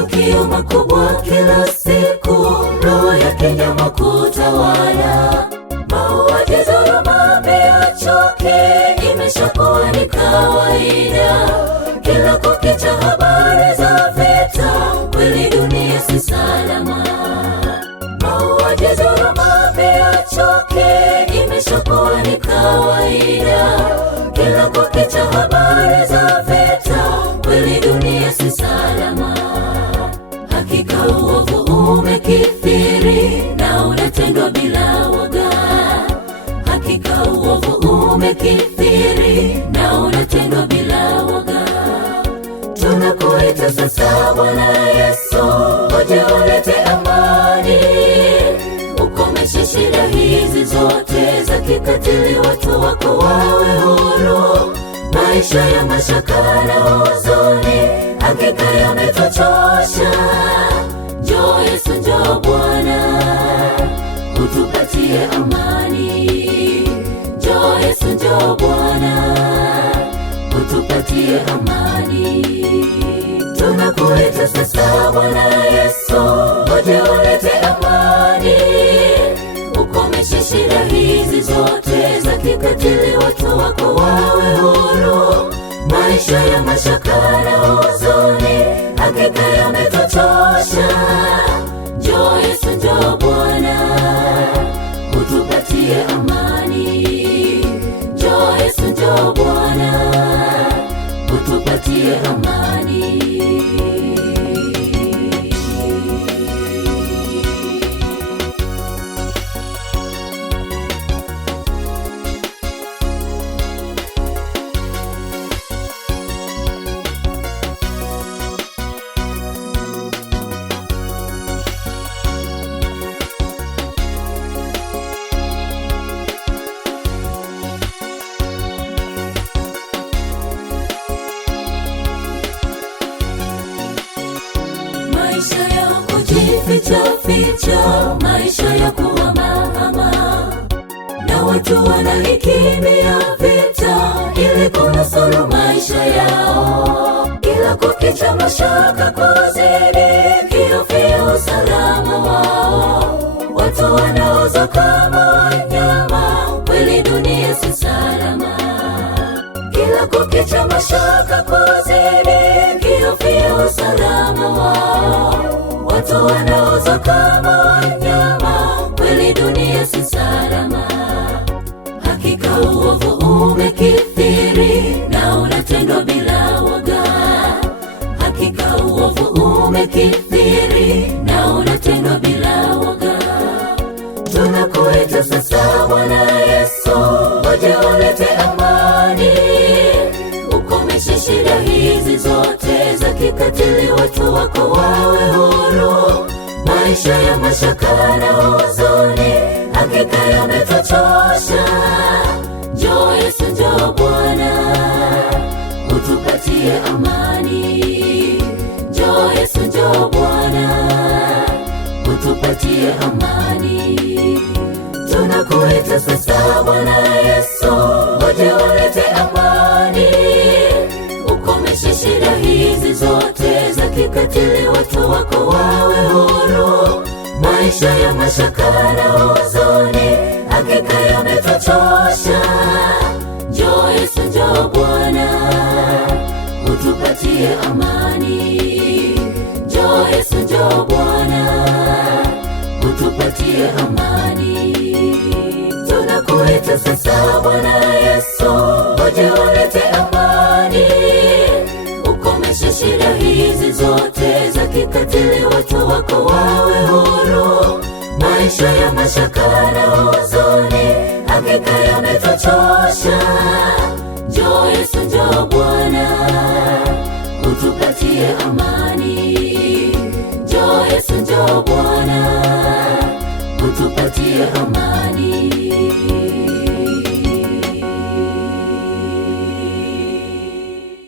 matukio makubwa kila siku, roho ya kinyama kutawala. Mauaji, dhuluma, pia chuki imeshakuwa ni kawaida. Kila kukicha habari za vita, kweli dunia si salama. Mauaji, dhuluma, pia chuki imeshakuwa ni kawaida. Kila kukicha habari za vita, kweli dunia si salama. Hakika uovu umekithiri na unatendwa bila woga. Hakika uovu umekithiri na unatendwa bila woga. Tunakuita sasa Bwana Yesu, uje ulete amani. Ukomeshe shida hizi zote za kikatili, watu wako wawe huru. Maisha ya mashaka na huzuni hakika yametuchosha. Njoo Yesu, njoo Bwana, utupatie amani. Njoo Yesu, njoo Bwana, utupatie amani. Tunakuita sasa Bwana Yesu, uje ulete amani. Ukomeshe shida hizi zote za kikatili, watu wako wawe huru. Maisha ya mashaka na huzuni hakika yametuchosha. Njoo Yesu, njoo Bwana, utupatie amani. Njoo Yesu, njoo Bwana, utupatie amani. Maisha ya kujificha ficha, maisha ya kuhamahama, na watu wanakimbia vita ili kunusuru maisha yao. Kila kukicha mashaka kuzidi, kihofia usalama wao. Watu wanaoza kama wanyama, kweli dunia si salama. Kila kukicha mashaka kuzidi, kihofia usalama wao. Watu wanaoza kama wanyama, kweli dunia si salama. Hakika uovu umekithiri na unatendwa bila woga. Hakika uovu umekithiri na unatendwa bila woga. Tunakuita sasa Bwana Yesu, uje ulete amani. Ukomeshe shida hizi zote za kikatili, watu wako wawe huru. Maisha ya mashaka na huzuni hakika yametuchosha. Njoo Yesu, njoo Bwana, utupatie amani. Njoo Yesu, njoo Bwana, utupatie amani. Tunakuita sasa Bwana Yesu, uje ulete amani. Ukomeshe shida hizi zote za kikatili, watu wako wawe huru. Maisha ya mashaka na huzuni hakika yametuchosha. Njoo Yesu, njoo Bwana, utupatie amani. Njoo Yesu, njoo Bwana, utupatie amani. Tunakuita sasa Bwana Yesu, uje ulete amani. Ukomeshe shida hizi zote za kikatili, watu wako wawe huru. Maisha ya mashaka na huzuni hakika yametuchosha. Njoo Yesu, njoo Bwana, utupatie amani. Njoo Yesu, njoo Bwana, utupatie amani.